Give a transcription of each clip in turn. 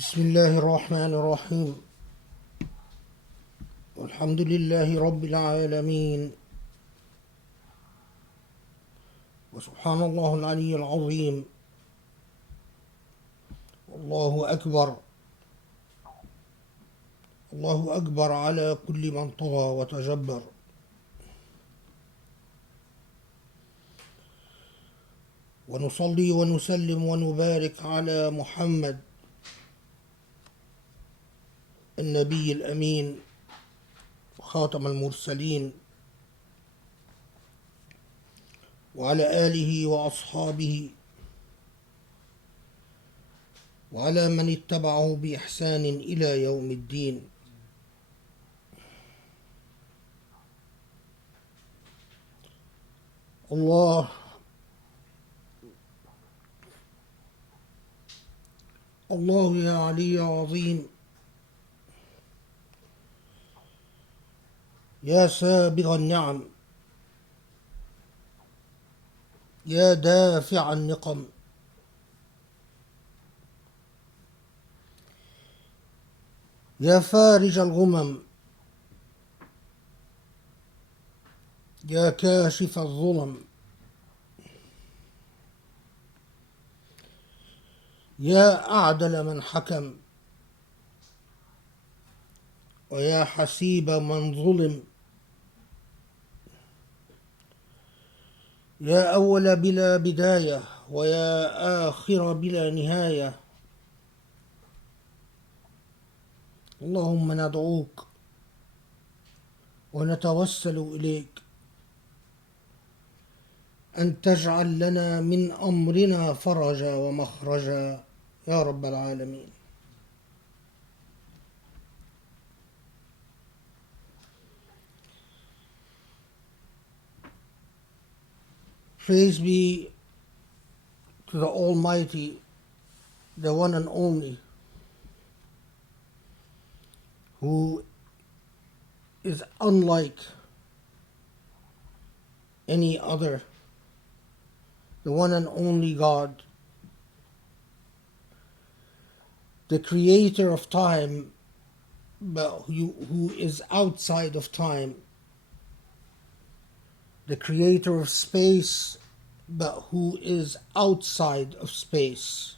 بسم الله الرحمن الرحيم والحمد لله رب العالمين وسبحان الله العلي العظيم والله أكبر الله أكبر على كل من طغى وتجبر ونصلي ونسلم ونبارك على محمد النبي الأمين خاتم المرسلين وعلى آله وأصحابه وعلى من اتبعه بإحسان إلى يوم الدين. الله الله يا علي يا عظيم يا سابغ النعم يا دافع النقم يا فارج الغمم يا كاشف الظلم يا أعدل من حكم ويا حسيب من ظلم يا أول بلا بداية ويا آخر بلا نهاية اللهم ندعوك ونتوسل إليك أن تجعل لنا من أمرنا فرجا ومخرجا يا رب العالمين. Praise be to the Almighty, the one and only, who is unlike any other, the one and only God, the creator of time, but who is outside of time, the creator of space, but who is outside of space,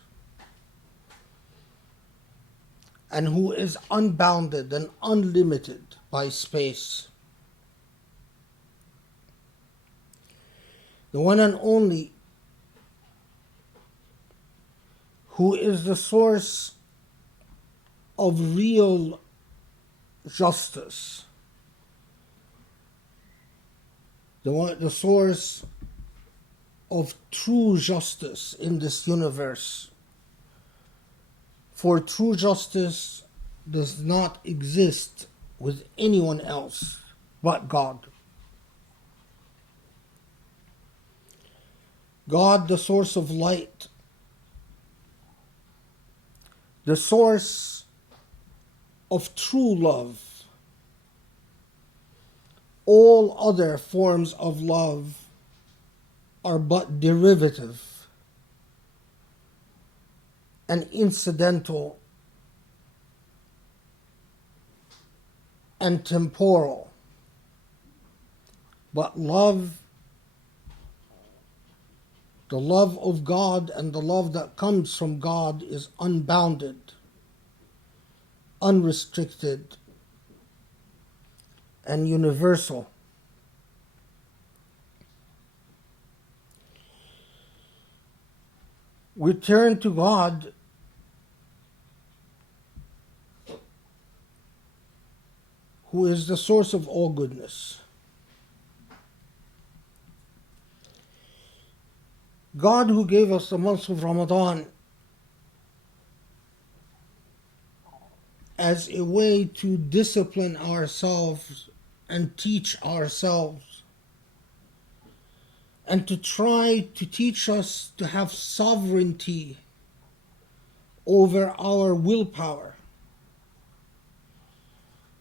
and who is unbounded and unlimited by space. The one and only who is the source of real justice, the source of true justice in this universe. For true justice does not exist with anyone else but God. God, the source of light, the source of true love. All other forms of love are but derivative and incidental and temporal. But love, the love of God and the love that comes from God, is unbounded, unrestricted, and universal. We turn to God who is the source of all goodness. God who gave us the month of Ramadan as a way to discipline ourselves and teach ourselves, and to try to teach us to have sovereignty over our willpower.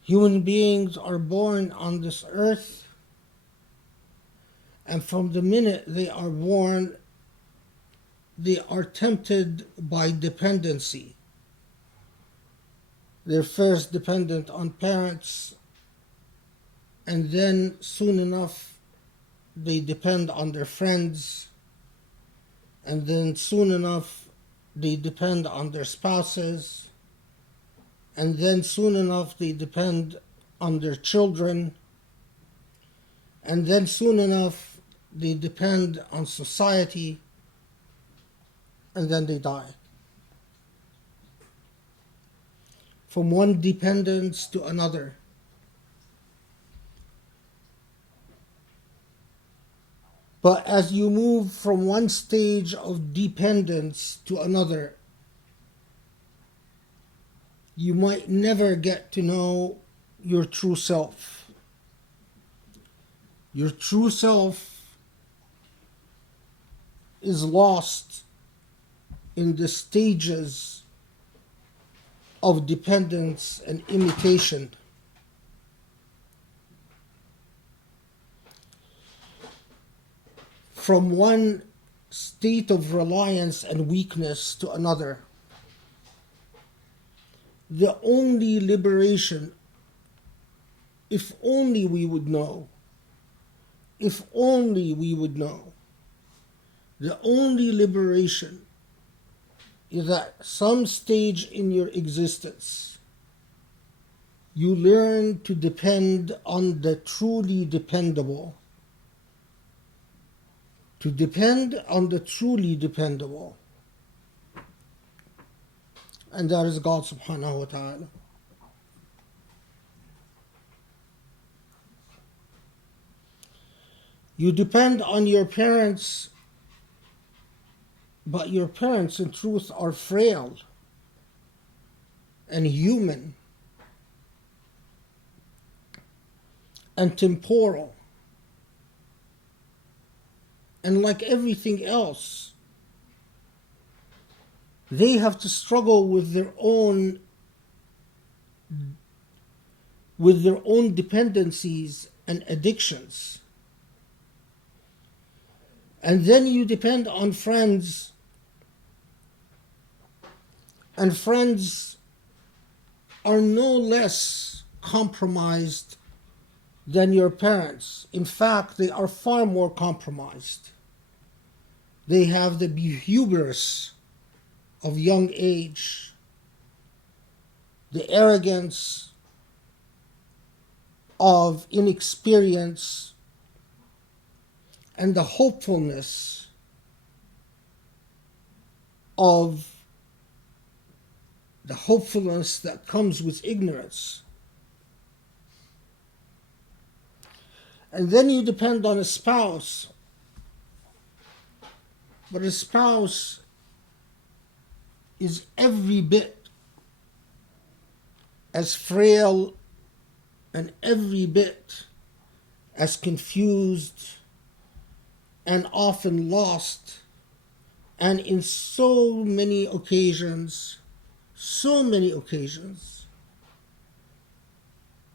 Human beings are born on this earth, and from the minute they are born, they are tempted by dependency. They're first dependent on parents, and then soon enough they depend on their friends, and then soon enough they depend on their spouses, and then soon enough they depend on their children, and then soon enough they depend on society, and then they die. From one dependence to another. But as you move from one stage of dependence to another, you might never get to know your true self. Your true self is lost in the stages of dependence and imitation. From one state of reliance and weakness to another. The only liberation, if only we would know, if only we would know, the only liberation is that some stage in your existence you learn to depend on the truly dependable. To depend on the truly dependable. And that is God subhanahu wa ta'ala. You depend on your parents, but your parents in truth are frail and human and temporal. And like everything else, they have to struggle with their own dependencies and addictions. And then you depend on friends, and friends are no less compromised than your parents. In fact, they are far more compromised. They have the hubris of young age, the arrogance of inexperience, and the hopefulness that comes with ignorance. And then you depend on a spouse, but a spouse is every bit as frail and every bit as confused and often lost, and in so many occasions,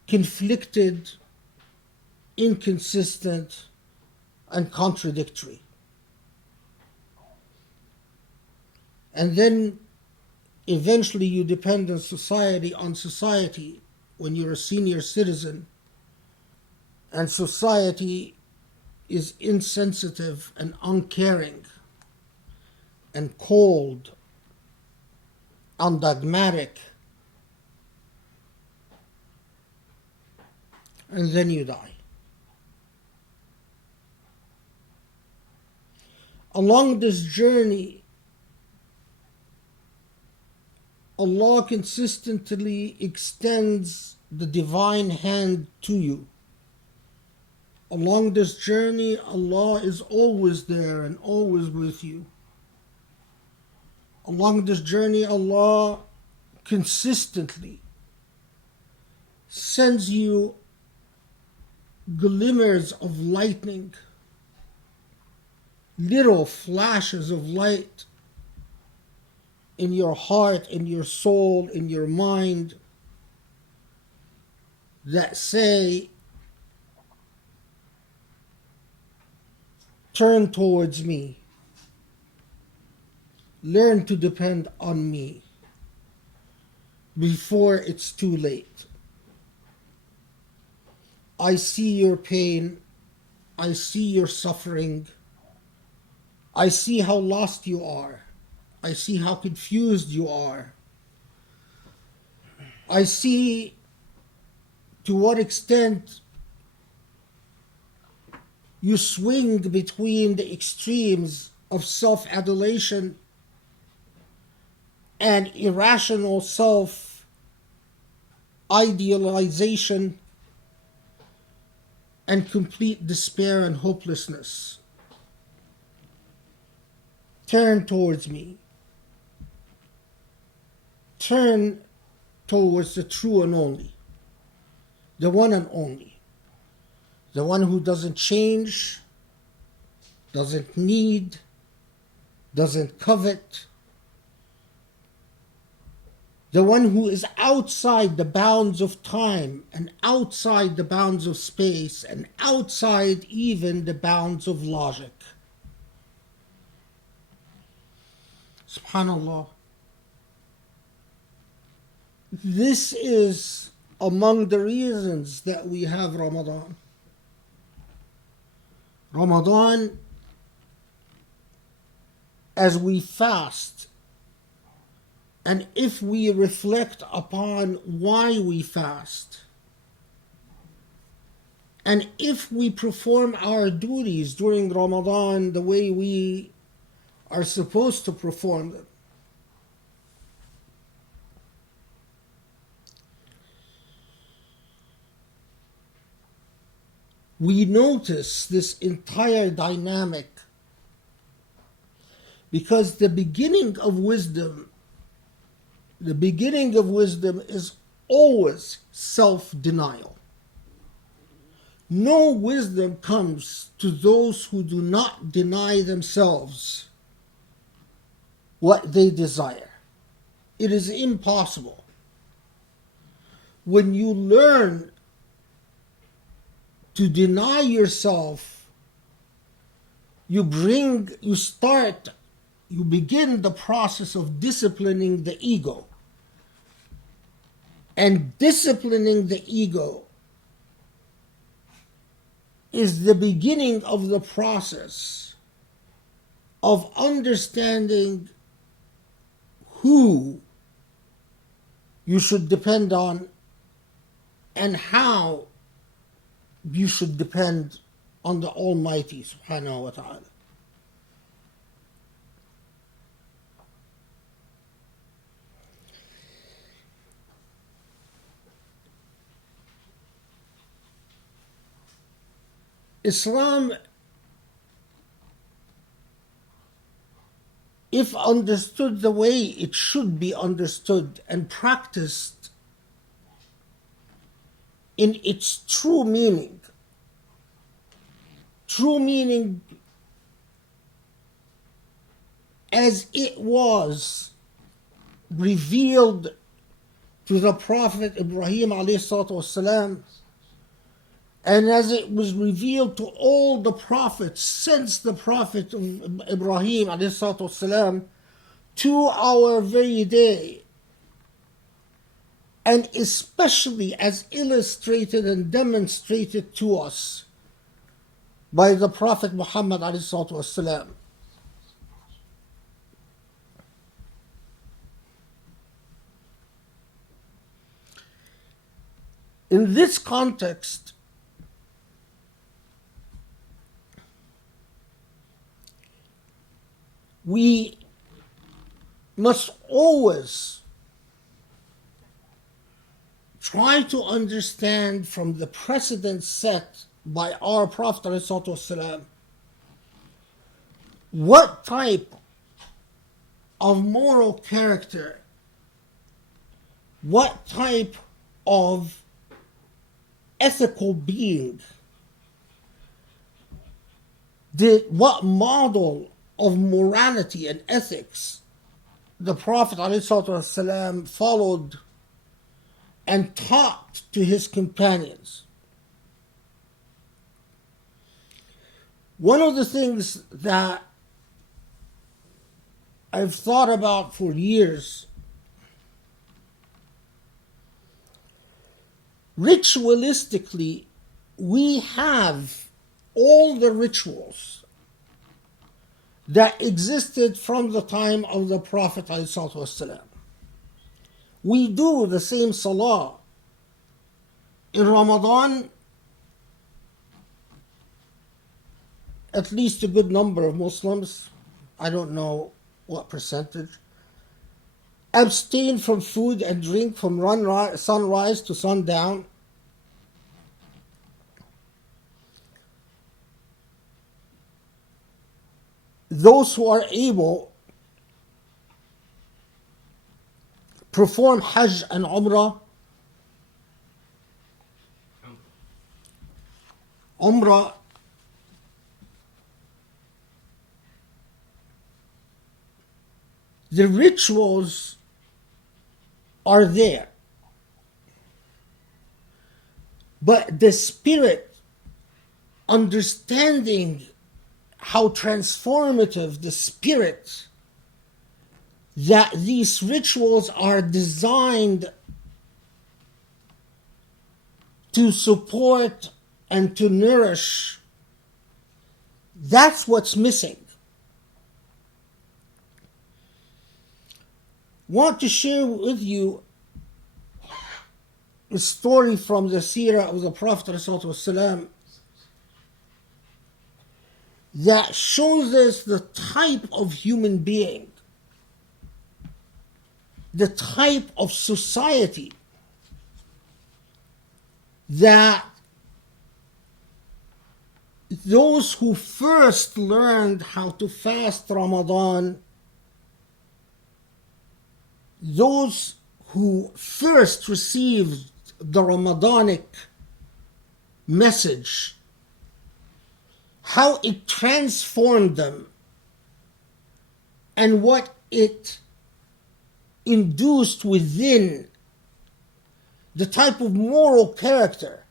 conflicted, inconsistent, and contradictory. And then eventually you depend on society when you're a senior citizen, and society is insensitive and uncaring and cold and dogmatic, and then you die. Along this journey, Allah consistently extends the divine hand to you. Along this journey, Allah is always there and always with you. Along this journey, Allah consistently sends you glimmers of lightning, little flashes of light in your heart, in your soul, in your mind, that say, turn towards me. Learn to depend on me. before it's too late. I see your pain. I see your suffering. I see how lost you are. I see how confused you are. I see to what extent you swing between the extremes of self-adulation and irrational self-idealization and complete despair and hopelessness. Turn towards me. Turn towards the true and only, the one and only, the one who doesn't change, doesn't need, doesn't covet, the one who is outside the bounds of time and outside the bounds of space and outside even the bounds of logic. SubhanAllah. This is among the reasons that we have Ramadan. Ramadan, as we fast, and if we reflect upon why we fast, and if we perform our duties during Ramadan the way we are supposed to perform them, we notice this entire dynamic, because the beginning of wisdom is always self-denial. No wisdom comes to those who do not deny themselves what they desire. It is impossible. When you learn to deny yourself, you begin the process of disciplining the ego. And disciplining the ego is the beginning of the process of understanding who you should depend on and how you should depend on the Almighty subhanahu wa ta'ala. Islam, if understood the way it should be understood and practiced in its true meaning as it was revealed to the Prophet Ibrahim alayhi salatu wasalam, and as it was revealed to all the prophets since the Prophet of Ibrahim alayhi salatu wasalam to our very day, and especially as illustrated and demonstrated to us by the Prophet Muhammad alayhi salatu wasalam. In this context, we must always try to understand from the precedent set by our Prophet ﷺ what type of moral character, what type of ethical being, what model of morality and ethics the Prophet ﷺ followed and taught to his companions. One of the things that I've thought about for years Ritualistically, we have all the rituals that existed from the time of the Prophet ﷺ. We do the same salah. In Ramadan, at least a good number of Muslims, I don't know what percentage, abstain from food and drink from sunrise to sundown. Those who are able perform Hajj and Umrah. Umrah, the rituals are there, but the spirit, understanding how transformative the spirit, that these rituals are designed to support and to nourish, that's what's missing. Want to share with you a story from the seerah of the Prophet ﷺ that shows us the type of human being, the type of society that those who first learned how to fast Ramadan, those who first received the Ramadanic message, how it transformed them and what it induced within, the type of moral character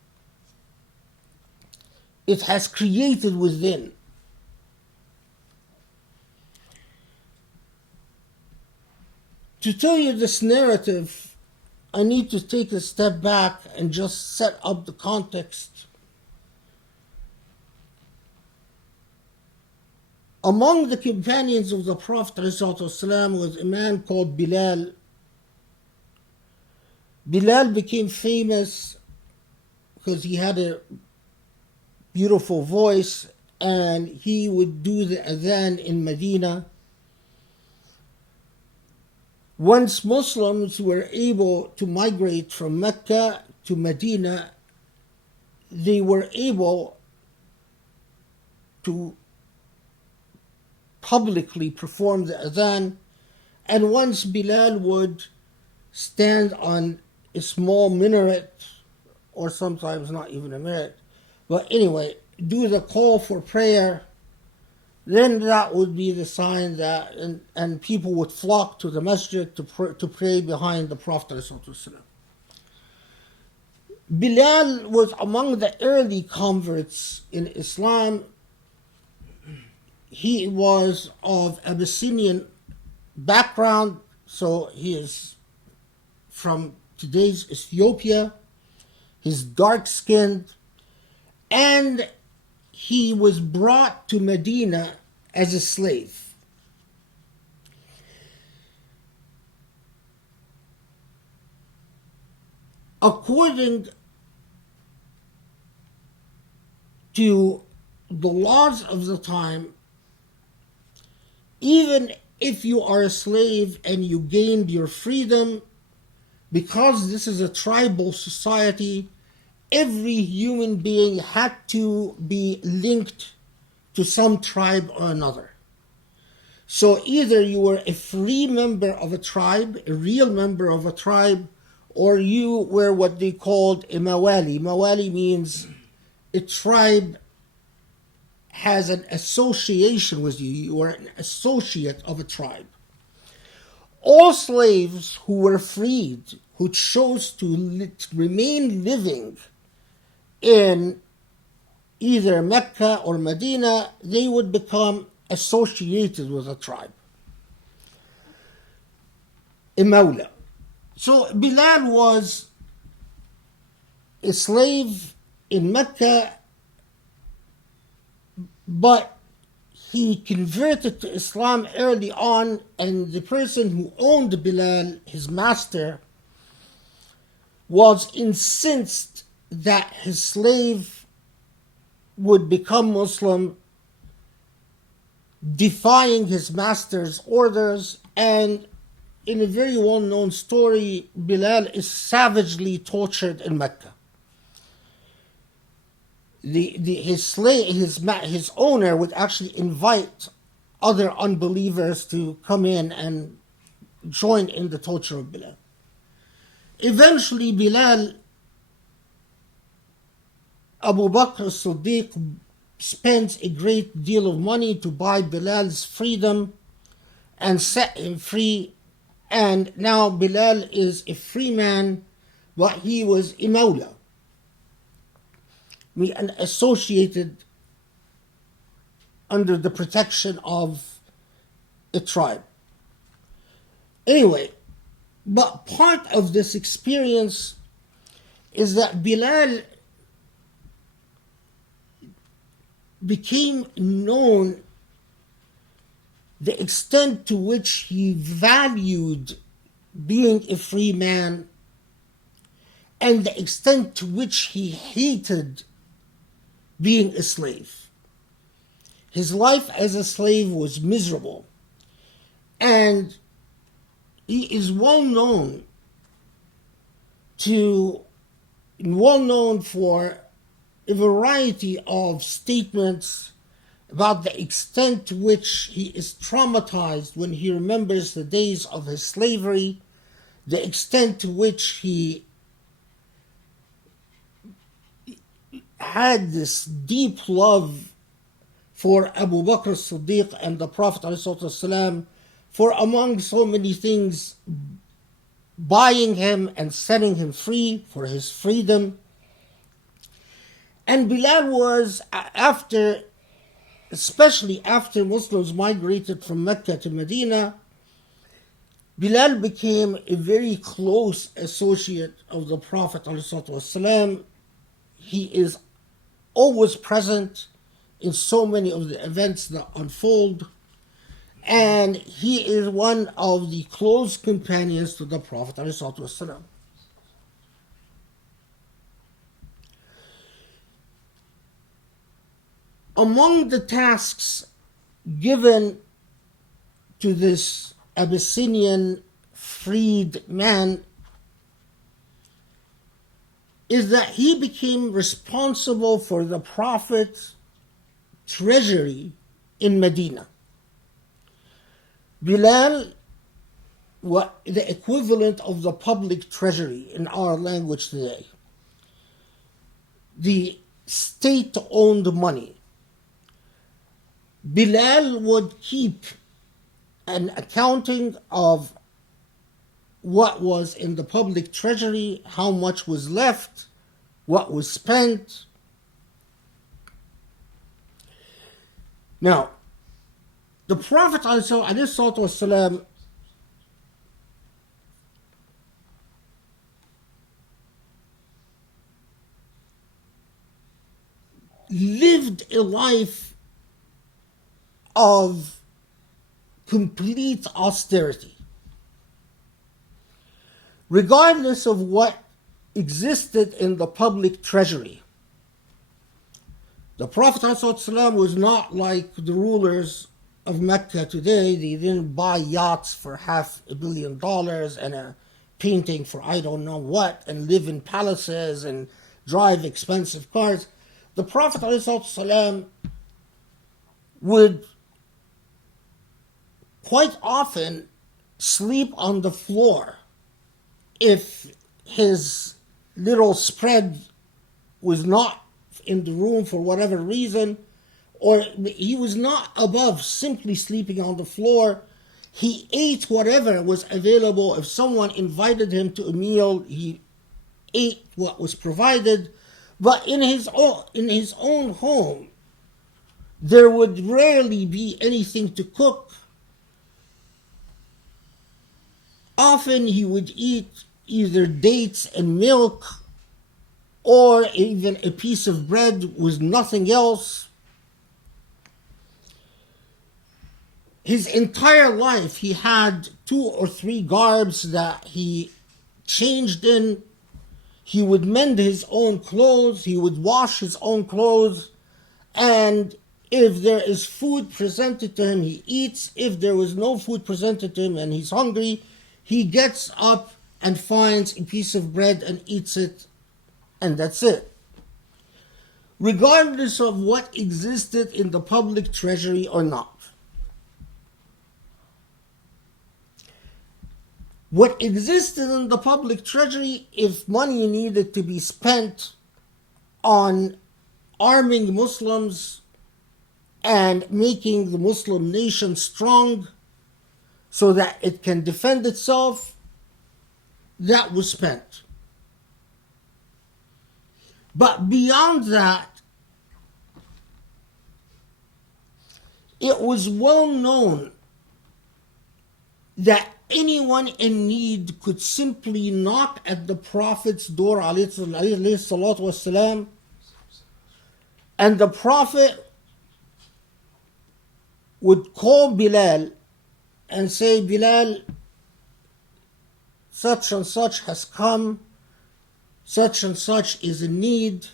it has created within. To tell you this narrative, I need to take a step back and just set up the context. Among the companions of the Prophet ﷺ was a man called Bilal. Bilal became famous because he had a beautiful voice, and he would do the adhan in Medina. Once Muslims were able to migrate from Mecca to Medina, they were able to publicly perform the adhan, and once Bilal would stand on a small minaret, or sometimes not even a minaret, but anyway, do the call for prayer, then that would be the sign that, and people would flock to the masjid to pray behind the Prophet ﷺ. Bilal was among the early converts in Islam. He was of Abyssinian background, so he is from today's Ethiopia. He's dark-skinned, and he was brought to Medina as a slave. According to the laws of the time, even if you are a slave and you gained your freedom, because this is a tribal society, every human being had to be linked to some tribe or another. So either you were a free member of a tribe, a real member of a tribe, or you were what they called a mawali. Mawali means a tribe has an association with you. You are an associate of a tribe. All slaves who were freed, who chose to remain living in either Mecca or Medina, they would become associated with a tribe, a mawla. So Bilal was a slave in Mecca, but he converted to Islam early on, and the person who owned Bilal, his master, was incensed that his slave would become Muslim, defying his master's orders. And in a very well-known story, Bilal is savagely tortured in Mecca. His owner would actually invite other unbelievers to come in and join in the torture of Bilal. Eventually, Abu Bakr as-Siddiq spends a great deal of money to buy Bilal's freedom and set him free. And now Bilal is a free man, but he was a mawla, and associated under the protection of a tribe. Anyway, but part of this experience is that Bilal became known the extent to which he valued being a free man and the extent to which he hated being a slave. His life as a slave was miserable, and he is well known for a variety of statements about the extent to which he is traumatized when he remembers the days of his slavery, the extent to which he had this deep love for Abu Bakr as-Siddiq and the Prophet ﷺ, for among so many things, buying him and setting him free for his freedom. And Bilal was, especially after Muslims migrated from Mecca to Medina, Bilal became a very close associate of the Prophet ﷺ. He is always present in so many of the events that unfold, and he is one of the close companions to the Prophet ﷺ. Among the tasks given to this Abyssinian freed man is that he became responsible for the Prophet's treasury in Medina. Bilal, the equivalent of the public treasury in our language today, the state-owned money. Bilal would keep an accounting of what was in the public treasury, how much was left, what was spent. Now, the Prophet ﷺ lived a life of complete austerity. Regardless of what existed in the public treasury, the Prophet ﷺ was not like the rulers of Mecca today. They didn't buy yachts for $500 million and a painting for I don't know what, and live in palaces and drive expensive cars. The Prophet ﷺ would quite often sleep on the floor if his little spread was not in the room for whatever reason, or he was not above simply sleeping on the floor. He ate whatever was available. If someone invited him to a meal, he ate what was provided. But in his own home, there would rarely be anything to cook. Often he would eat either dates and milk or even a piece of bread with nothing else. His entire life he had 2 or 3 garbs that he changed in. He would mend his own clothes, he would wash his own clothes, and if there is food presented to him, he eats. If there was no food presented to him and he's hungry, he gets up and finds a piece of bread and eats it, and that's it. Regardless of what existed in the public treasury or not. What existed in the public treasury, if money needed to be spent on arming Muslims and making the Muslim nation strong so that it can defend itself, that was spent. But beyond that, it was well known that anyone in need could simply knock at the Prophet's door, alayhi salatu wasalam, and the Prophet would call Bilal and say, Bilal, such and such has come, such and such is in need,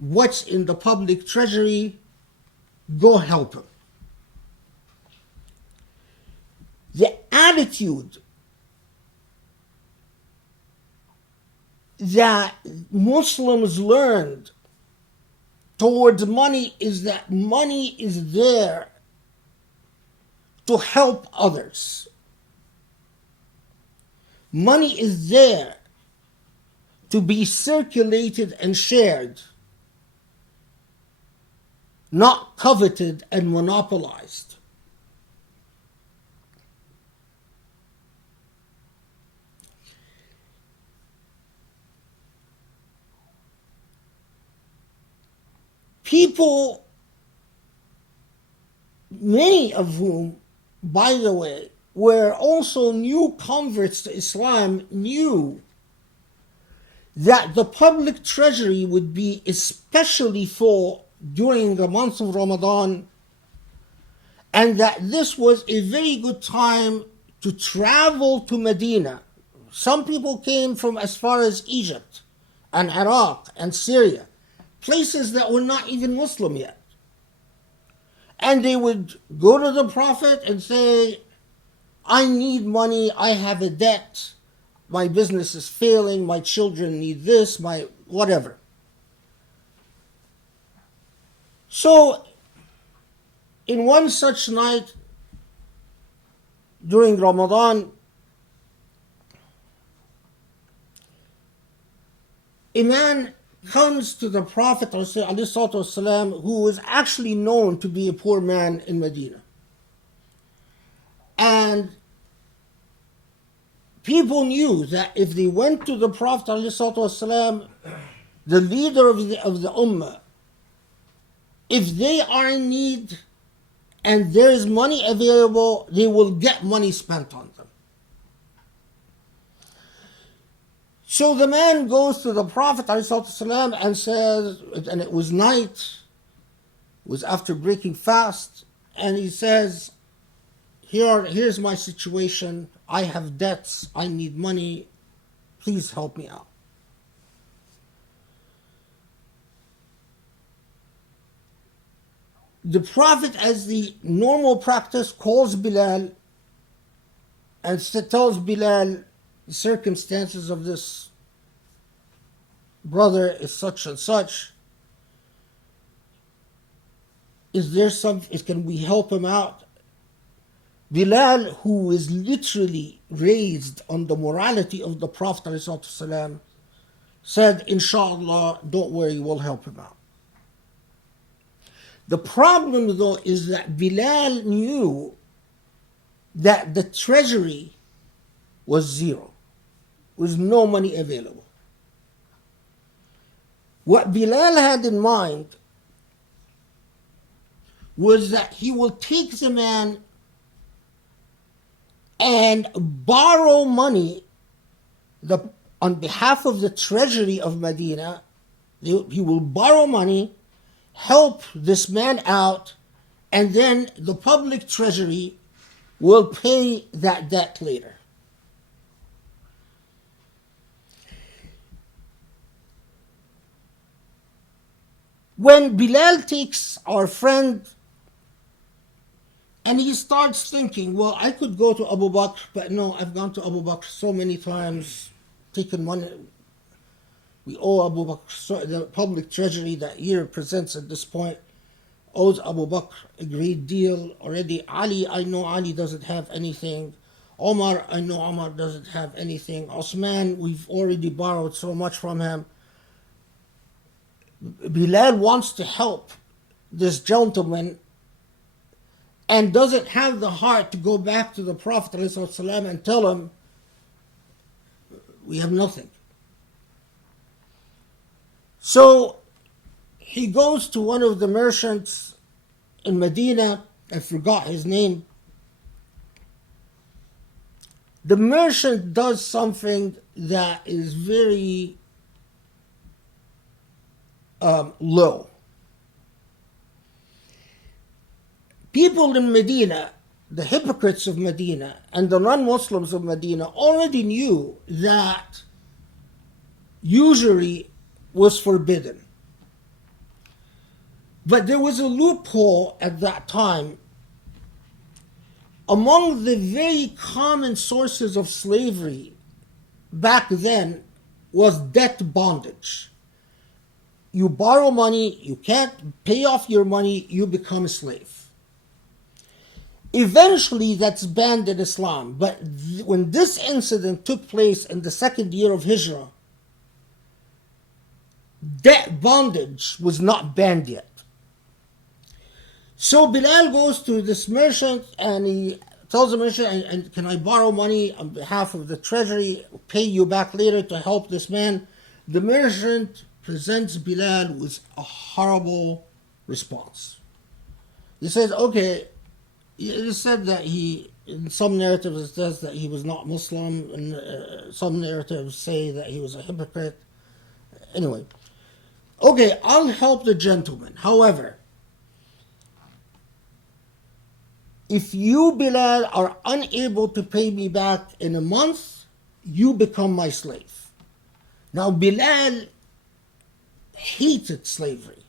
what's in the public treasury, go help him. The attitude that Muslims learned towards money is that money is there to help others. Money is there to be circulated and shared, not coveted and monopolized. People, many of whom, by the way, were also new converts to Islam, knew that the public treasury would be especially full during the month of Ramadan, and that this was a very good time to travel to Medina. Some people came from as far as Egypt and Iraq and Syria, places that were not even Muslim yet. And they would go to the Prophet and say, I need money, I have a debt, my business is failing, my children need this, my whatever. So, in one such night during Ramadan, a man comes to the Prophet ﷺ, who was actually known to be a poor man in Medina. And people knew that if they went to the Prophet ﷺ, the leader of the Ummah, if they are in need and there is money available, they will get money spent on them. So the man goes to the Prophet ﷺ and says, and it was night, it was after breaking fast, and he says, here's my situation, I have debts, I need money, please help me out. The Prophet, as the normal practice, calls Bilal and tells Bilal, the circumstances of this brother is such and such. Can we help him out? Bilal, who is literally raised on the morality of the Prophet ﷺ, said, Inshallah, don't worry, we'll help him out. The problem, though, is that Bilal knew that the treasury was zero. Was no money available. What Bilal had in mind was that he will take the man and borrow money, the on behalf of the treasury of Medina, he will borrow money, help this man out, and then the public treasury will pay that debt later. When Bilal takes our friend and he starts thinking, well, I could go to Abu Bakr, but no, I've gone to Abu Bakr so many times, taken money. We owe Abu Bakr, so the public treasury that he represents at this point owes Abu Bakr a great deal already. Ali, I know Ali doesn't have anything. Omar, I know Omar doesn't have anything. Osman, we've already borrowed so much from him. Bilal wants to help this gentleman and doesn't have the heart to go back to the Prophet ﷺ and tell him, we have nothing. So he goes to one of the merchants in Medina, I forgot his name. The merchant does something that is very low. People in Medina, the hypocrites of Medina and the non-Muslims of Medina already knew that usury was forbidden. But there was a loophole at that time. Among the very common sources of slavery back then was debt bondage. You borrow money, you can't pay off your money, you become a slave. Eventually that's banned in Islam, but when this incident took place in the second year of Hijrah, debt bondage was not banned yet. So Bilal goes to this merchant and he tells the merchant, and can I borrow money on behalf of the treasury, pay you back later to help this man? The merchant presents Bilal with a horrible response. He says, okay, it said that in some narratives it says that he was not Muslim, and some narratives say that he was a hypocrite. Anyway, okay, I'll help the gentleman. However, if you, Bilal, are unable to pay me back in a month, you become my slave. Now, Bilal hated slavery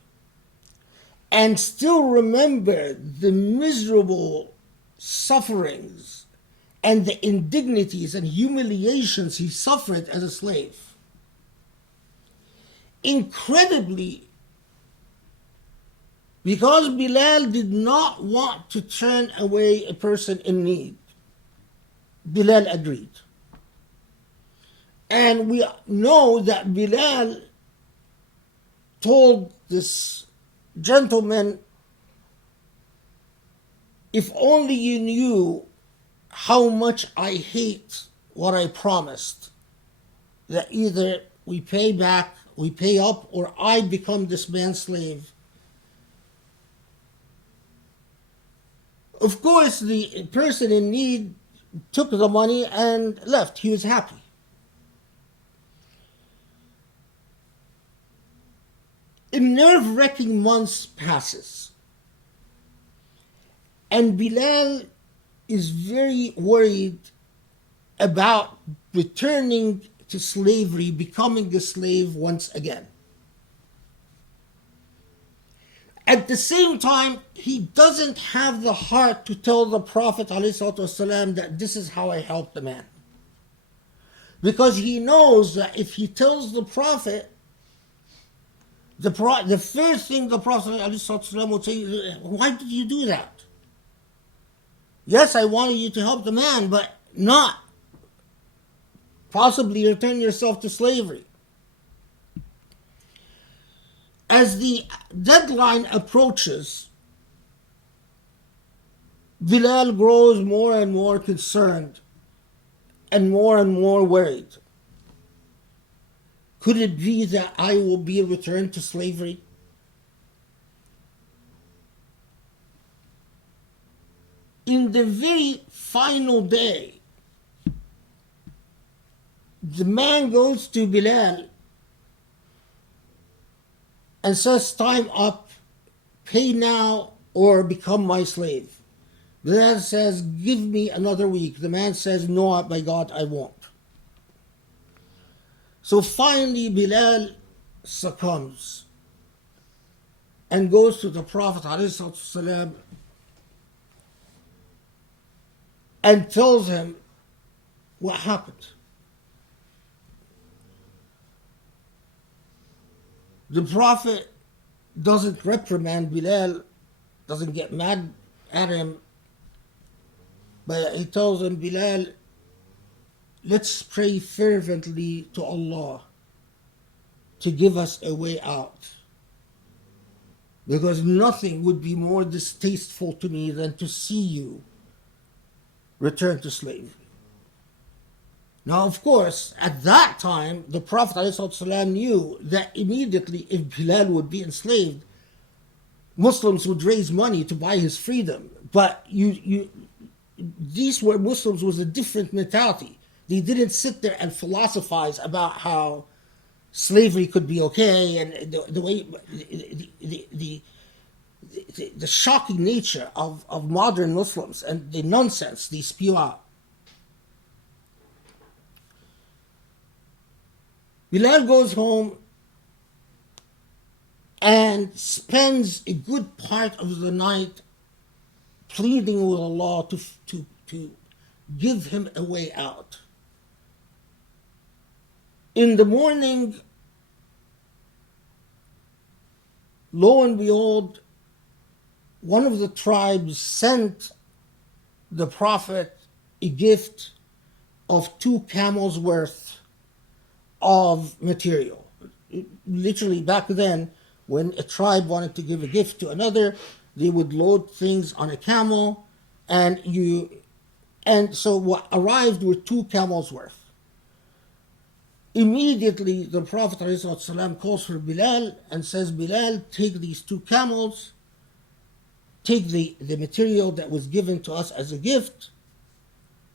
and still remembered the miserable sufferings and the indignities and humiliations he suffered as a slave. Incredibly, because Bilal did not want to turn away a person in need, Bilal agreed. And we know that Bilal told this gentleman, if only you knew how much I hate what I promised, that either we pay back, we pay up, or I become this man's slave. Of course, the person in need took the money and left. He was happy. A nerve-wracking months passes. And Bilal is very worried about returning to slavery, becoming a slave once again. At the same time, he doesn't have the heart to tell the Prophet ﷺ that this is how I helped the man. Because he knows that if he tells the Prophet, the first thing the Prophet ﷺ would say is, why did you do that? Yes, I wanted you to help the man, but not possibly return yourself to slavery. As the deadline approaches, Bilal grows more and more concerned and more worried. Could it be that I will be returned to slavery? In the very final day, The man goes to Bilal and says, time up, pay now or become my slave. Bilal says, give me another week. The man says, no, by God, I won't. So finally Bilal succumbs and goes to the Prophet ﷺ and tells him what happened. The Prophet doesn't reprimand Bilal, doesn't get mad at him, but he tells him, Bilal, let's pray fervently to Allah to give us a way out. Because nothing would be more distasteful to me than to see you return to slavery. Now, of course, at that time, the Prophet ﷺ knew that immediately if Bilal would be enslaved, Muslims would raise money to buy his freedom. But these were Muslims with a different mentality. They didn't sit there and philosophize about how slavery could be okay and the way the shocking nature of modern Muslims and the nonsense they spew out. Bilal goes home and spends a good part of the night pleading with Allah to give him a way out. In the morning, lo and behold, one of the tribes sent the Prophet a gift of 2 camels worth of material. Literally back then, when a tribe wanted to give a gift to another, they would load things on a camel, and so what arrived were 2 camels worth. Immediately the Prophet ﷺ calls for Bilal and says, Bilal, take these 2 camels, take the material that was given to us as a gift,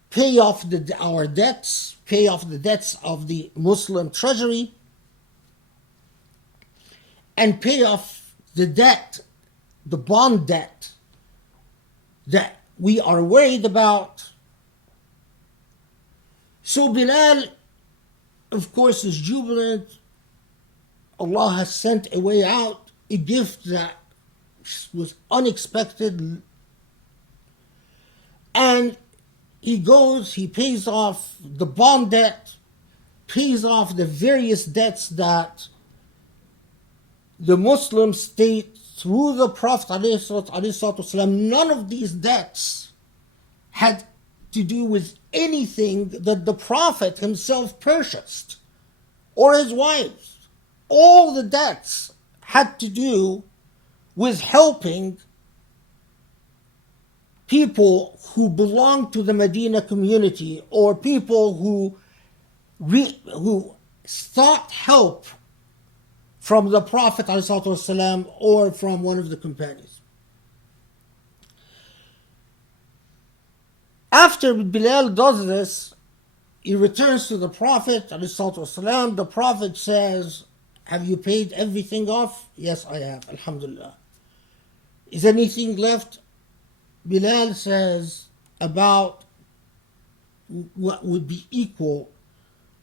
pay off our debts, pay off the debts of the Muslim treasury, and pay off the debt, the bond debt that we are worried about. So Bilal, of course, is jubilant. Allah has sent a way out, a gift that was unexpected. And he goes, he pays off the bond debt, pays off the various debts that the Muslim state through the Prophet ﷺ. None of these debts had to do with anything that the Prophet himself purchased or his wives. All the debts had to do with helping people who belonged to the Medina community or people who sought help from the Prophet ﷺ or from one of the companions. After Bilal does this, he returns to the Prophet ﷺ. The Prophet says, have you paid everything off? Yes, I have, alhamdulillah. Is anything left? Bilal says, about what would be equal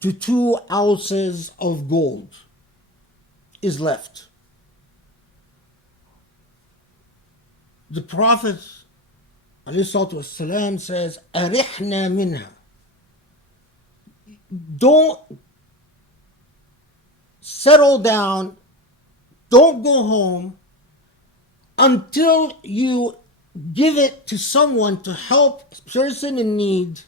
to 2 ounces of gold is left. The Prophet ﷺ says, أرحنا منها. Don't settle down, don't go home until you give it to someone to help a person in need.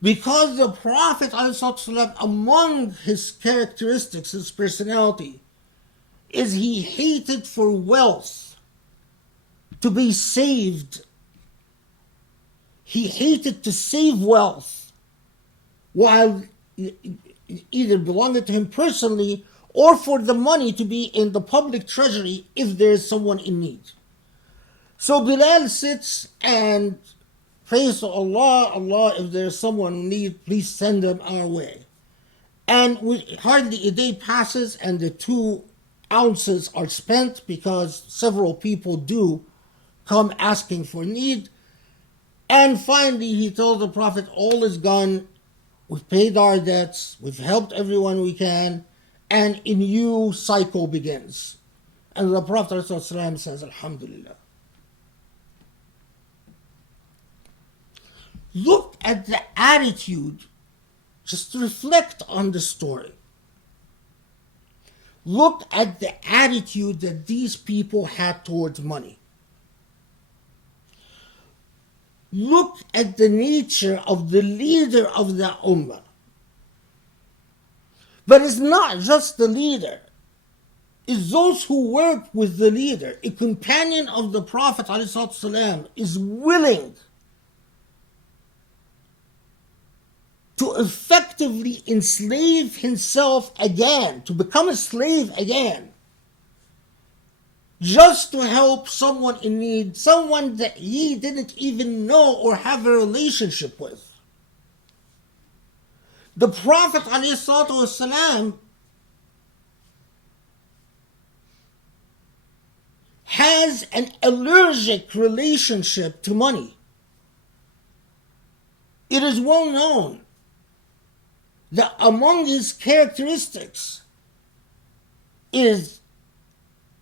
Because the Prophet ﷺ, among his characteristics, his personality, is he hated for wealth to be saved. He hated to save wealth while either belonging to him personally or for the money to be in the public treasury if there is someone in need. So Bilal sits and praise to Allah, Allah, if there's someone who needs, please send them our way. And hardly a day passes and the 2 ounces are spent, because several people do come asking for need. And finally he told the Prophet, all is gone, we've paid our debts, we've helped everyone we can, and a new cycle begins. And the Prophet ﷺ says, Alhamdulillah. Look at the attitude, just reflect on the story. Look at the attitude that these people had towards money. Look at the nature of the leader of the ummah. But it's not just the leader. It's those who work with the leader. A companion of the Prophet ﷺ is willing to effectively enslave himself again, to become a slave again, just to help someone in need, someone that he didn't even know or have a relationship with. The Prophet ﷺ has an allergic relationship to money. It is well known that among his characteristics is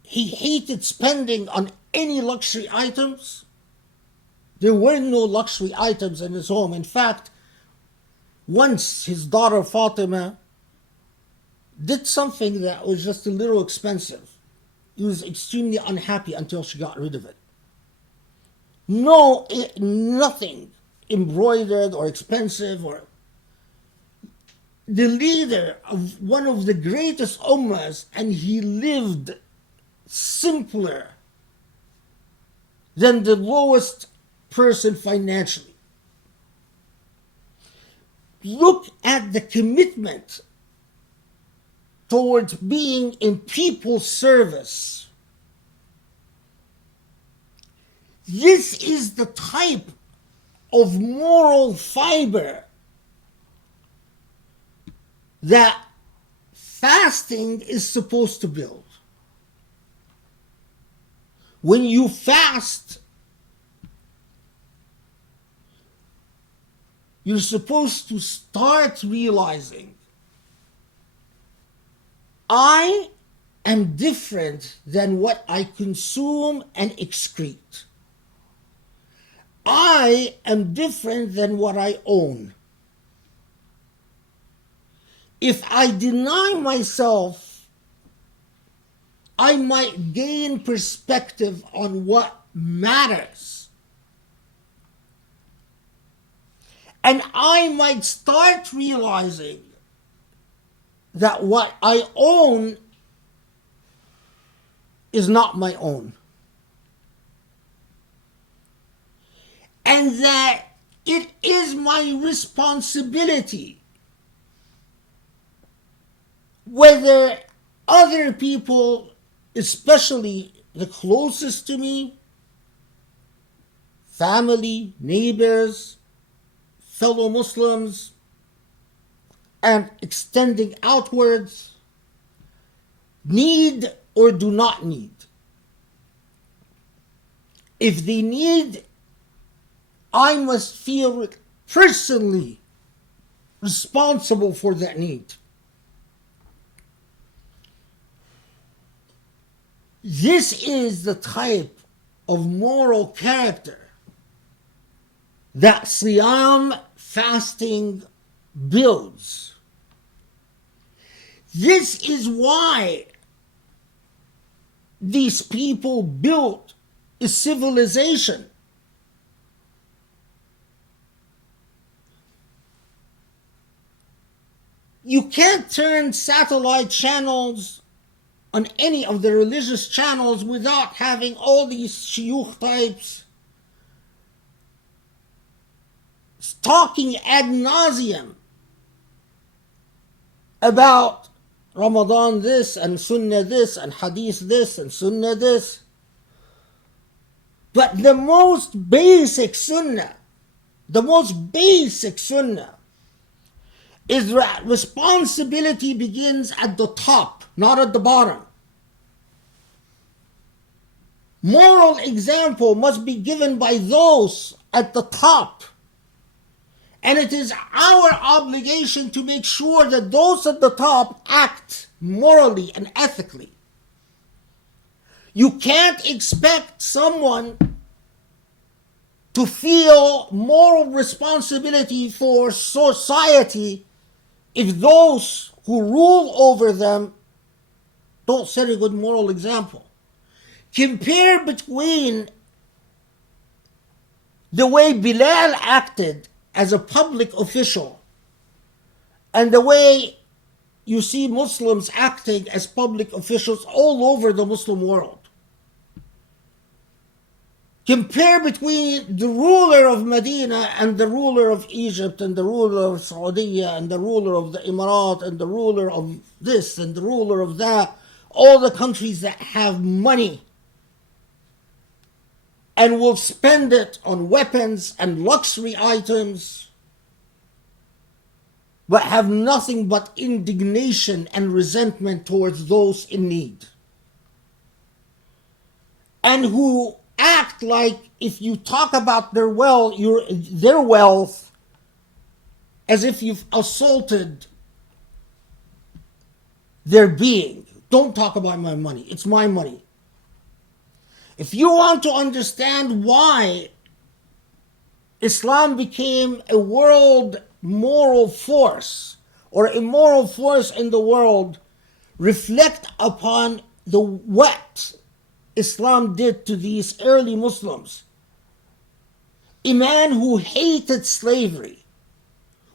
he hated spending on any luxury items. There were no luxury items in his home. In fact, once his daughter Fatima did something that was just a little expensive. He was extremely unhappy until she got rid of it. Nothing embroidered or expensive. Or the leader of one of the greatest ummahs, and he lived simpler than the lowest person financially. Look at the commitment towards being in people's service. This is the type of moral fiber that fasting is supposed to build. When you fast, you're supposed to start realizing, I am different than what I consume and excrete. I am different than what I own. If I deny myself, I might gain perspective on what matters. And I might start realizing that what I own is not my own. And that it is my responsibility, whether other people, especially the closest to me, family, neighbors, fellow Muslims, and extending outwards, need or do not need. If they need, I must feel personally responsible for that need. This is the type of moral character that Siyam, fasting, builds. This is why these people built a civilization. You can't turn satellite channels on any of the religious channels without having all these shuyukh types talking ad nauseum about Ramadan this and Sunnah this and Hadith this and Sunnah this. But the most basic Sunnah the most basic sunnah is that responsibility begins at the top, not at the bottom. Moral example must be given by those at the top. And it is our obligation to make sure that those at the top act morally and ethically. You can't expect someone to feel moral responsibility for society if those who rule over them don't set a good moral example. Compare between the way Bilal acted as a public official and the way you see Muslims acting as public officials all over the Muslim world. Compare between the ruler of Medina and the ruler of Egypt and the ruler of Saudi and the ruler of the Emirat and the ruler of this and the ruler of that. All the countries that have money and will spend it on weapons and luxury items, but have nothing but indignation and resentment towards those in need. And who act like if you talk about their wealth as if you've assaulted their being. Don't talk about my money. It's my money. If you want to understand why Islam became a world moral force or a moral force in the world, reflect upon what Islam did to these early Muslims. A man who hated slavery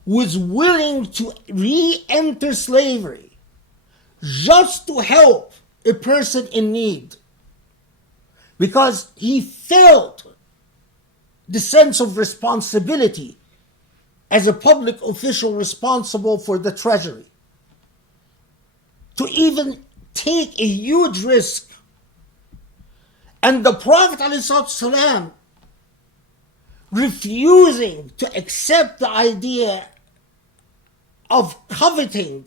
was willing to re-enter slavery just to help a person in need because he felt the sense of responsibility as a public official responsible for the treasury to even take a huge risk. And the Prophet ﷺ refusing to accept the idea of coveting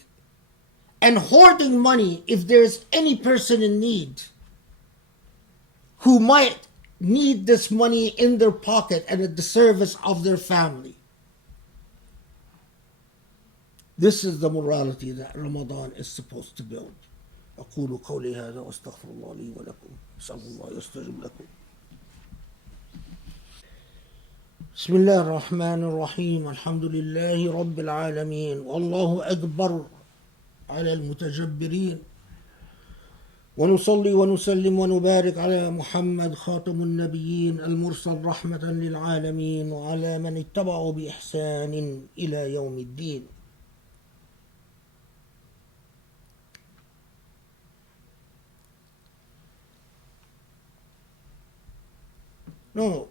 and hoarding money if there's any person in need who might need this money in their pocket and at the service of their family. This is the morality that Ramadan is supposed to build. أقول قولي هذا وأستغفر الله لي ولكم أسأل الله يستجب لكم. بسم الله الرحمن الرحيم الحمد لله رب العالمين والله أكبر على المتجبرين ونصلي ونسلم ونبارك على محمد خاتم النبيين المرسل رحمة للعالمين وعلى من اتبعوا بإحسان إلى يوم الدين. No.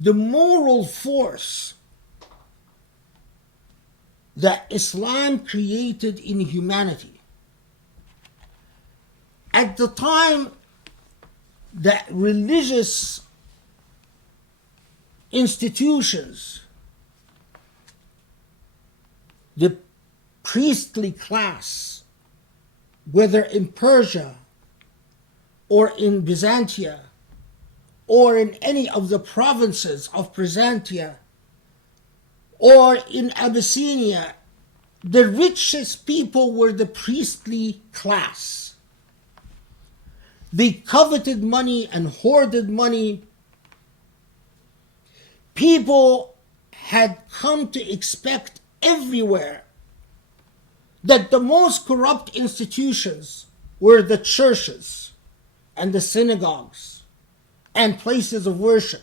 The moral force that Islam created in humanity at the time that religious institutions, the priestly class, whether in Persia or in Byzantium or in any of the provinces of Byzantium or in Abyssinia, the richest people were the priestly class. They coveted money and hoarded money. People had come to expect everywhere that the most corrupt institutions were the churches and the synagogues and places of worship.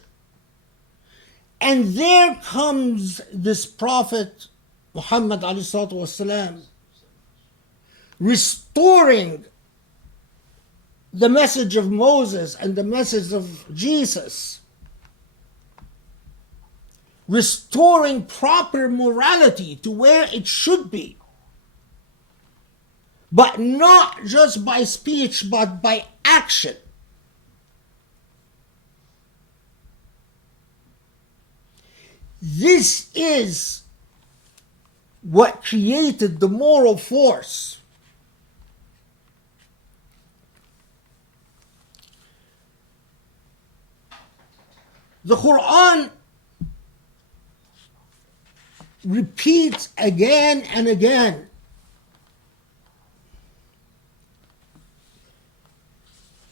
And there comes this Prophet Muhammad ﷺ restoring the message of Moses and the message of Jesus, restoring proper morality to where it should be, but not just by speech, but by action. This is what created the moral force. The Quran repeats again and again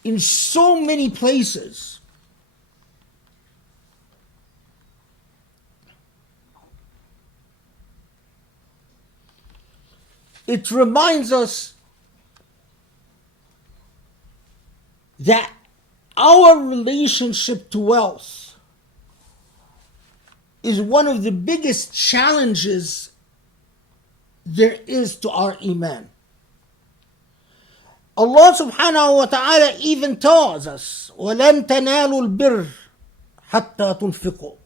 in so many places it reminds us that our relationship to wealth is one of the biggest challenges there is to our iman. Allah subhanahu wa ta'ala even tells us, وَلَن تَنَالُوا الْبِرَّ حَتَّى تُنْفِقُوا.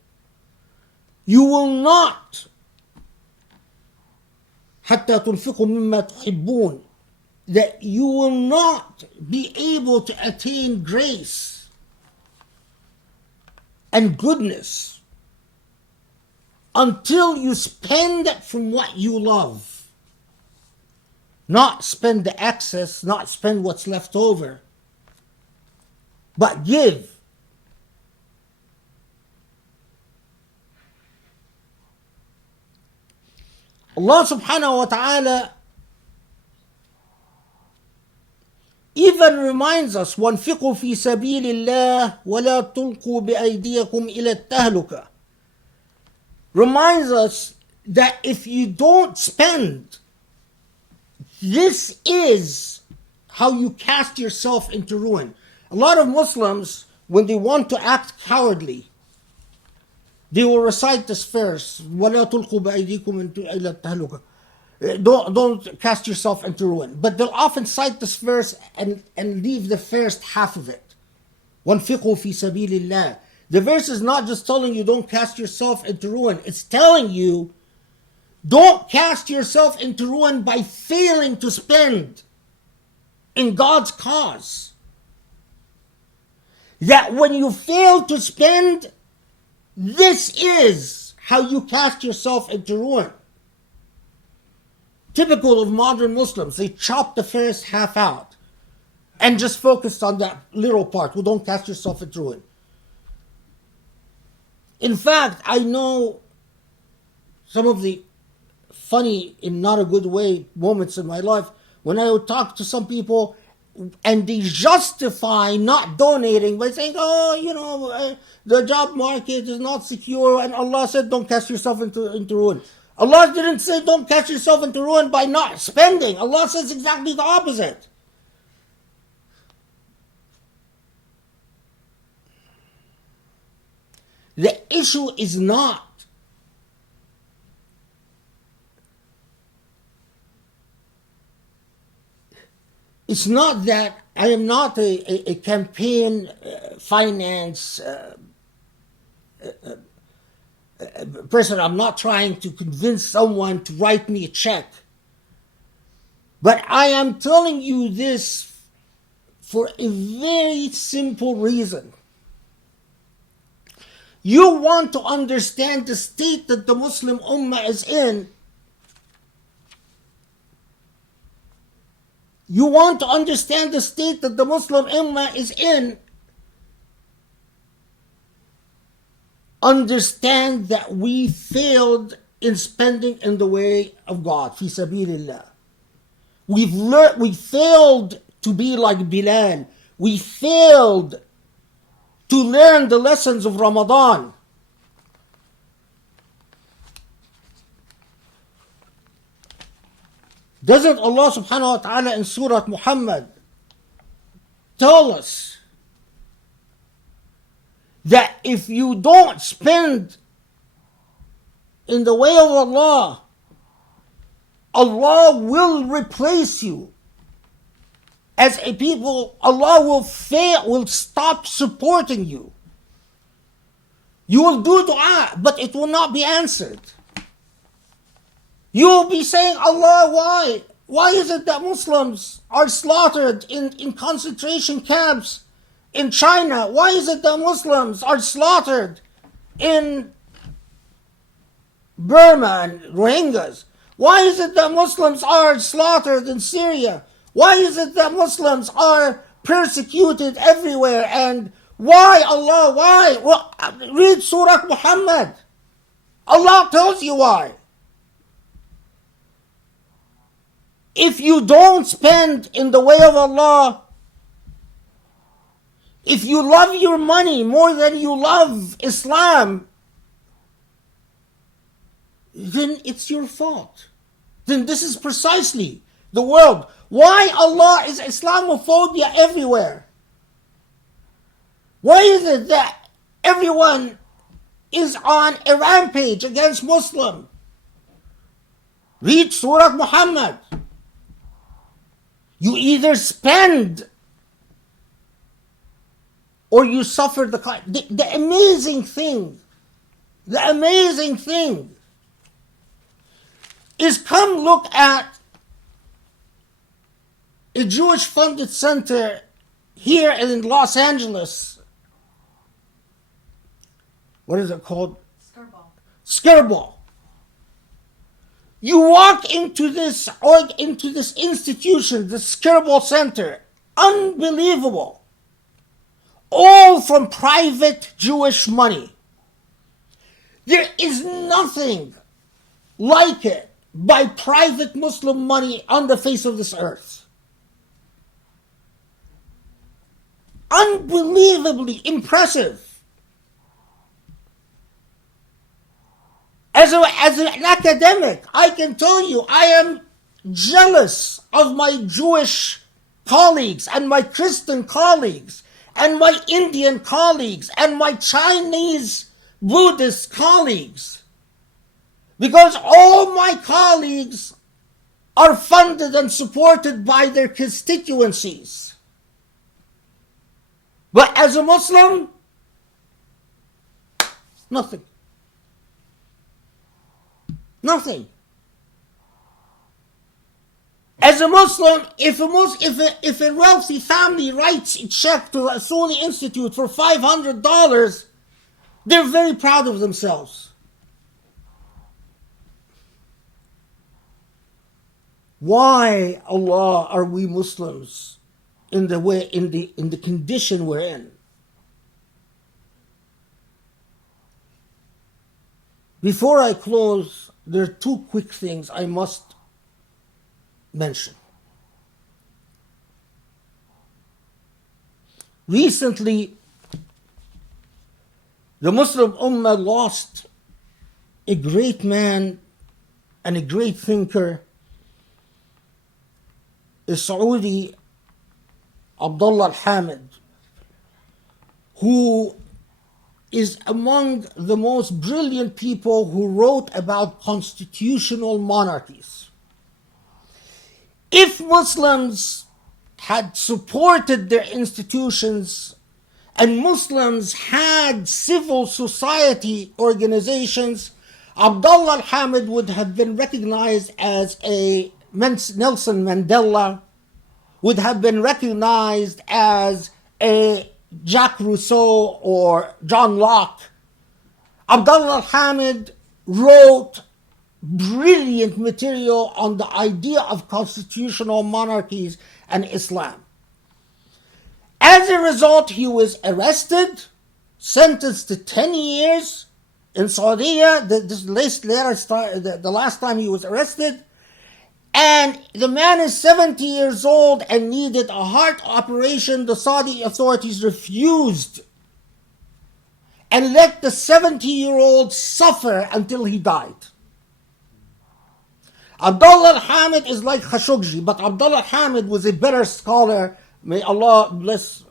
You will not, حَتَّى تُنْفِقُوا مِمَّا تُحِبُّونَ, that you will not be able to attain grace and goodness until you spend from what you love. Not spend the excess, not spend what's left over, but give. Allah subhanahu wa ta'ala even reminds us, وَانْفِقُوا فِي سَبِيلِ اللَّهِ وَلَا تُلْقُوا بِأَيْدِيَكُمْ إِلَى التَّهْلُكَةِ. Reminds us that if you don't spend, this is how you cast yourself into ruin. A lot of Muslims, when they want to act cowardly, they will recite this verse, وَلَا تُلْقُوا بِأَيْدِيكُمْ إِلَى التَّهْلُكَةِ. Don't cast yourself into ruin. But they'll often cite this verse and leave the first half of it. وَانْفِقُوا فِي سَبِيلِ اللَّهِ. The verse is not just telling you don't cast yourself into ruin. It's telling you don't cast yourself into ruin by failing to spend in God's cause. That when you fail to spend, this is how you cast yourself into ruin. Typical of modern Muslims, they chop the first half out and just focus on that little part. Well, don't cast yourself into ruin. In fact, I know some of the funny, in not a good way, moments in my life when I would talk to some people and they justify not donating by saying, the job market is not secure, and Allah said don't cast yourself into ruin. Allah didn't say don't cast yourself into ruin by not spending. Allah says exactly the opposite. The issue is not that I am not a campaign finance person. I'm not trying to convince someone to write me a check. But I am telling you this for a very simple reason. You want to understand the state that the Muslim Ummah is in. You want to understand the state that the Muslim Ummah is in. Understand that we failed in spending in the way of God. Fi sabilillah. We failed to be like Bilal. We failed to learn the lessons of Ramadan. Doesn't Allah subhanahu wa ta'ala in Surah Muhammad tell us that if you don't spend in the way of Allah, Allah will replace you as a people. Allah will stop supporting you. You will do dua, but it will not be answered. You will be saying, Allah, why? Why is it that Muslims are slaughtered in concentration camps in China? Why is it that Muslims are slaughtered in Burma and Rohingyas? Why is it that Muslims are slaughtered in Syria? Why is it that Muslims are persecuted everywhere? And why, Allah, why? Well, read Surah Muhammad. Allah tells you why. If you don't spend in the way of Allah, if you love your money more than you love Islam, then it's your fault. Then this is precisely the world. Why Allah is Islamophobia everywhere? Why is it that everyone is on a rampage against Muslim? Read Surah Muhammad. You either spend or you suffer the amazing thing is, come look at a Jewish funded center here in Los Angeles. What is it called? Skirball. You walk into this institution, the Skirball Center, unbelievable. All from private Jewish money. There is nothing like it by private Muslim money on the face of this earth. Unbelievably impressive. As an academic, I can tell you, I am jealous of my Jewish colleagues and my Christian colleagues and my Indian colleagues and my Chinese Buddhist colleagues. Because all my colleagues are funded and supported by their constituencies. But as a Muslim, nothing. Nothing. As a Muslim, if a wealthy family writes a check to the Usuli Institute for $500, they're very proud of themselves. Why, Allah, are we Muslims in the condition we're in? Before I close, there are two quick things I must mention. Recently, the Muslim Ummah lost a great man and a great thinker, a Saudi, Abdullah al-Hamid, who is among the most brilliant people who wrote about constitutional monarchies. If Muslims had supported their institutions and Muslims had civil society organizations, Abdullah al-Hamid would have been recognized as a Nelson Mandela, would have been recognized as a Jacques Rousseau or John Locke. Abdullah al-Hamid wrote brilliant material on the idea of constitutional monarchies and Islam. As a result, he was arrested, sentenced to 10 years in Saudi. The last time he was arrested. And the man is 70 years old and needed a heart operation. The Saudi authorities refused and let the 70-year-old suffer until he died. Abdullah al-Hamid is like Khashoggi, but Abdullah al-Hamid was a better scholar. May Allah bless,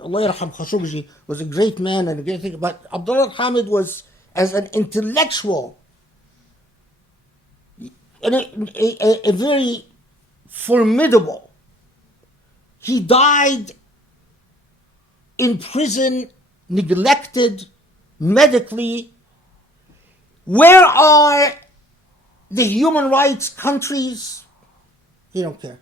Allah yarham Khashoggi, was a great man and a great thing. But Abdullah al-Hamid was, as an intellectual, a very formidable. He died in prison, neglected medically. Where are the human rights countries? He don't care.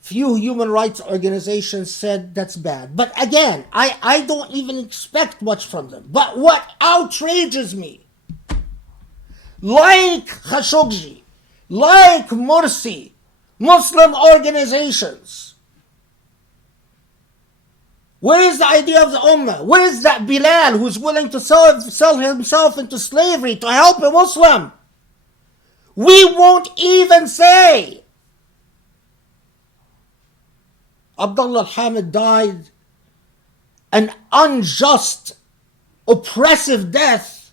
Few human rights organizations said that's bad. But again, I don't even expect much from them. But what outrages me, like Khashoggi, like Morsi, Muslim organizations, where is the idea of the Ummah? Where is that Bilal who's willing to sell himself into slavery to help a Muslim? We won't even say Abdullah al-Hamid died an unjust, oppressive death.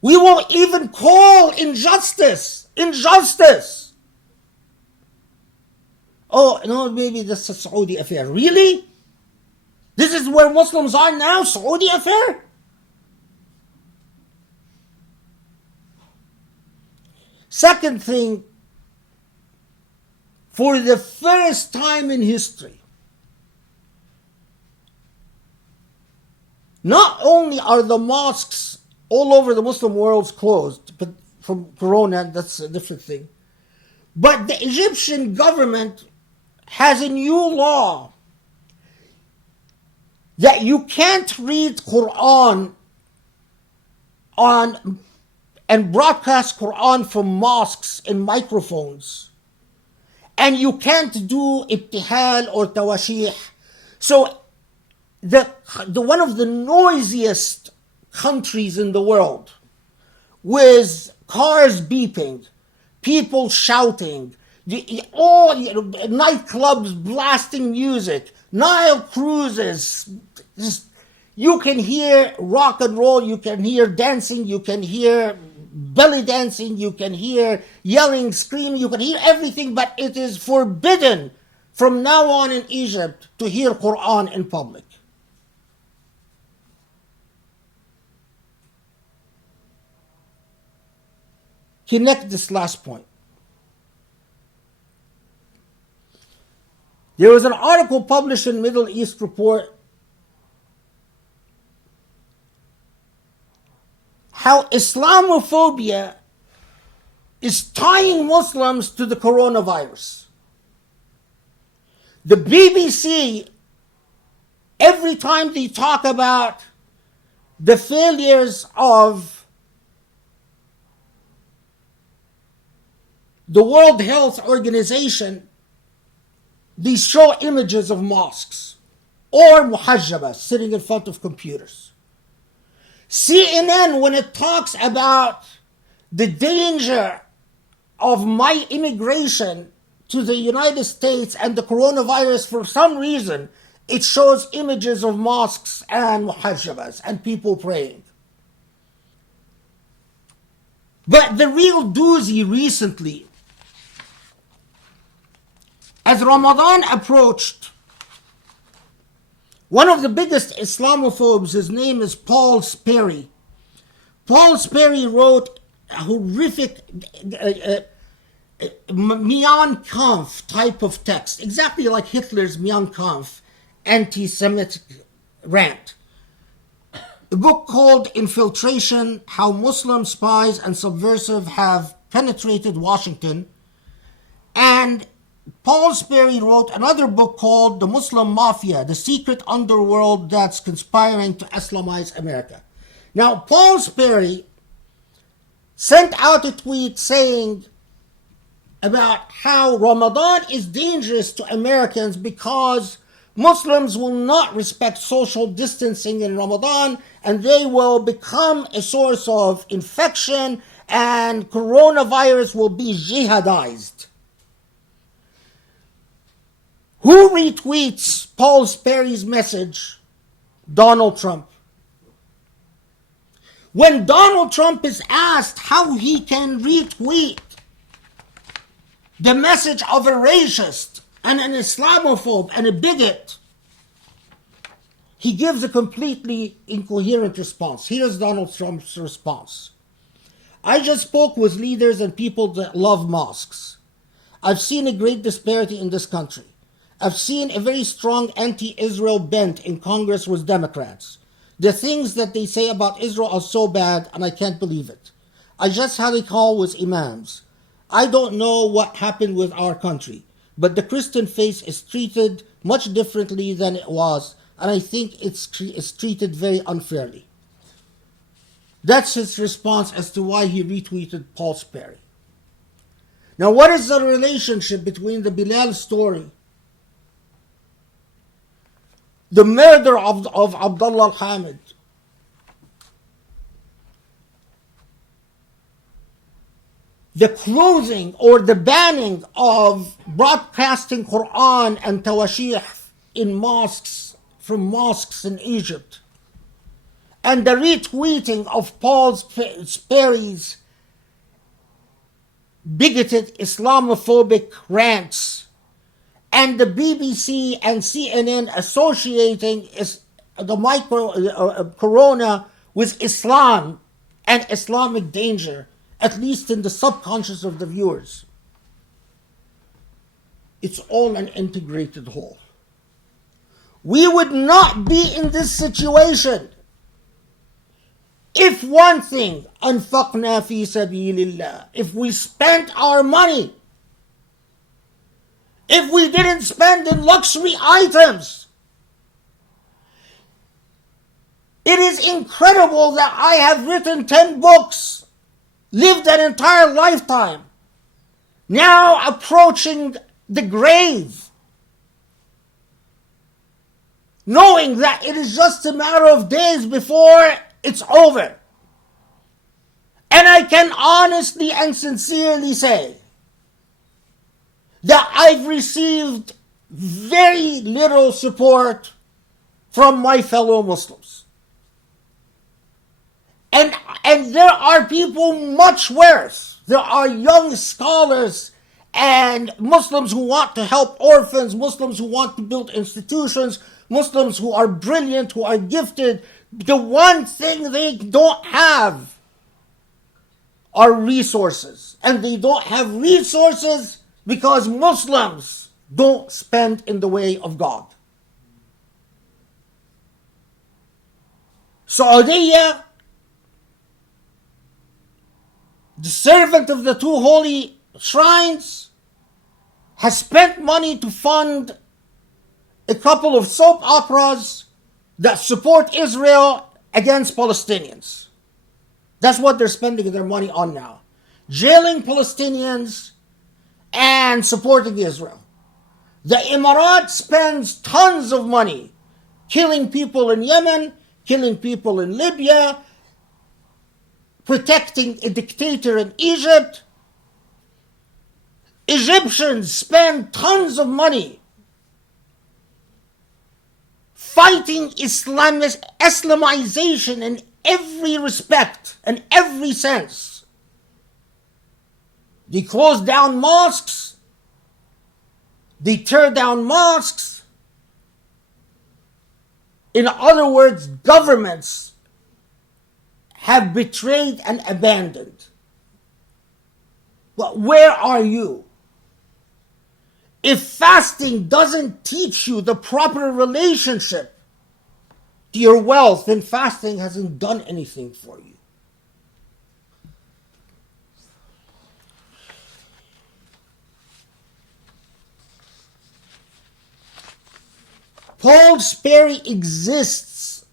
We won't even call injustice. Oh, no, maybe this is a Saudi affair. Really? This is where Muslims are now? Saudi affair? Second thing, for the first time in history, not only are the mosques all over the Muslim world closed, but from Corona, that's a different thing, but the Egyptian government has a new law that you can't read Quran on and broadcast Quran from mosques in microphones. And you can't do ibtihal or tawashih. So the one of the noisiest countries in the world, with cars beeping, people shouting, nightclubs blasting music, Nile cruises, you can hear rock and roll, you can hear dancing, you can hear belly dancing, you can hear yelling, screaming, you can hear everything, but it is forbidden from now on in Egypt to hear Quran in public. Connect this last point. There was an article published in Middle East Report how Islamophobia is tying Muslims to the coronavirus. The BBC, every time they talk about the failures of the World Health Organization, they show images of mosques or muhajjabas sitting in front of computers. CNN, when it talks about the danger of my immigration to the United States and the coronavirus, for some reason, it shows images of mosques and muhajjabas and people praying. But the real doozy recently, as Ramadan approached, one of the biggest Islamophobes, his name is Paul Sperry. Paul Sperry wrote a horrific Mein Kampf type of text, exactly like Hitler's Mein Kampf, anti-Semitic rant. A book called Infiltration: How Muslim Spies and Subversives Have Penetrated Washington. And Paul Sperry wrote another book called The Muslim Mafia, the secret underworld that's conspiring to Islamize America. Now, Paul Sperry sent out a tweet saying about how Ramadan is dangerous to Americans because Muslims will not respect social distancing in Ramadan and they will become a source of infection and coronavirus will be jihadized. Who retweets Paul Sperry's message? Donald Trump. When Donald Trump is asked how he can retweet the message of a racist and an Islamophobe and a bigot, he gives a completely incoherent response. Here's Donald Trump's response. I just spoke with leaders and people that love mosques. I've seen a great disparity in this country. I've seen a very strong anti-Israel bent in Congress with Democrats. The things that they say about Israel are so bad, and I can't believe it. I just had a call with imams. I don't know what happened with our country, but the Christian faith is treated much differently than it was, and I think it's treated very unfairly. That's his response as to why he retweeted Paul Sperry. Now, what is the relationship between the Bilal story, the murder of Abdullah al-Hamid, the closing or the banning of broadcasting Quran and Tawashih in mosques, from mosques in Egypt, and the retweeting of Paul Sperry's bigoted Islamophobic rants, and the BBC and CNN associating the corona with Islam and Islamic danger, at least in the subconscious of the viewers. It's all an integrated whole. We would not be in this situation if one thing, أنفقنا في سبيل الله, if we spent our money, if we didn't spend in luxury items. It is incredible that I have written 10 books, lived an entire lifetime, now approaching the grave, knowing that it is just a matter of days before it's over. And I can honestly and sincerely say that I've received very little support from my fellow Muslims. And there are people much worse. There are young scholars and Muslims who want to help orphans, Muslims who want to build institutions, Muslims who are brilliant, who are gifted. The one thing they don't have are resources. And they don't have resources because Muslims don't spend in the way of God. Saudi, the servant of the two holy shrines, has spent money to fund a couple of soap operas that support Israel against Palestinians. That's what they're spending their money on now. Jailing Palestinians and supporting Israel. The Emirates spends tons of money killing people in Yemen, killing people in Libya, protecting a dictator in Egypt. Egyptians spend tons of money fighting Islamization in every respect and every sense. They close down mosques. They tear down mosques. In other words, governments have betrayed and abandoned. But where are you? If fasting doesn't teach you the proper relationship to your wealth, then fasting hasn't done anything for you. Paul Sperry exists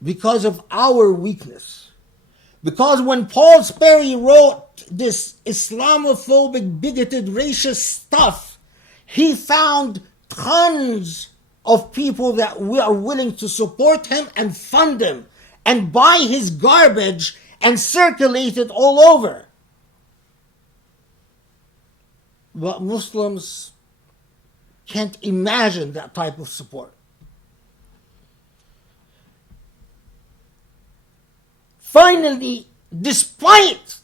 because of our weakness. Because when Paul Sperry wrote this Islamophobic, bigoted, racist stuff, he found tons of people that are willing to support him and fund him and buy his garbage and circulate it all over. But Muslims can't imagine that type of support. Finally, despite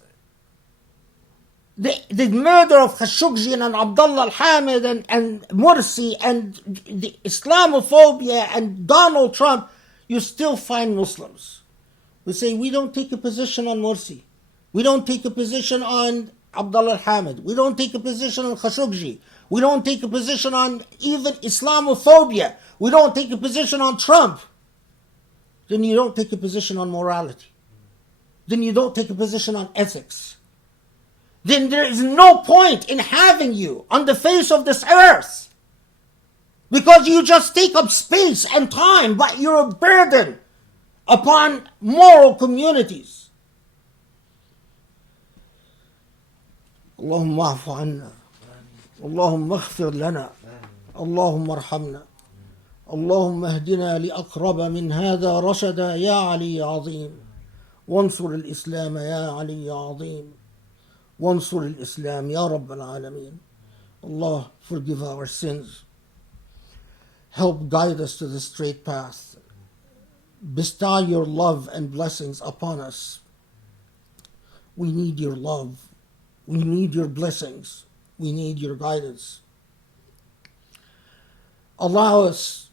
the murder of Khashoggi and Abdullah al-Hamid and Morsi and the Islamophobia and Donald Trump, you still find Muslims who say, we don't take a position on Morsi. We don't take a position on Abdullah al-Hamid. We don't take a position on Khashoggi. We don't take a position on even Islamophobia. We don't take a position on Trump. Then you don't take a position on morality. then you don't take a position on ethics. Then there is no point in having you on the face of this earth, because you just take up space and time, but you're a burden upon moral communities. اللهم اعف عنا اللهم اغفر لنا اللهم ارحمنا اللهم اهدنا لأقرب من هذا رشدا يا علي عظيم وانصر الإسلام يا علي عظيم وانصر الإسلام يا رب العالمين. Allah, forgive our sins. Help guide us to the straight path. Bestow your love and blessings upon us. We need your love. We need your blessings. We need your guidance. Allow us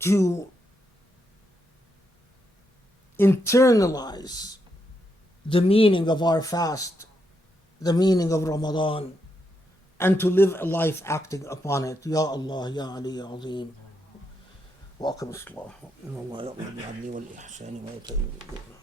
to internalize the meaning of our fast, the meaning of Ramadan, and to live a life acting upon it. Ya Allah, Ya Ali, Ya Azim. وأقم الصلاة إن الله يأمر بالعدل والإحسان وإيتاء ذي القربى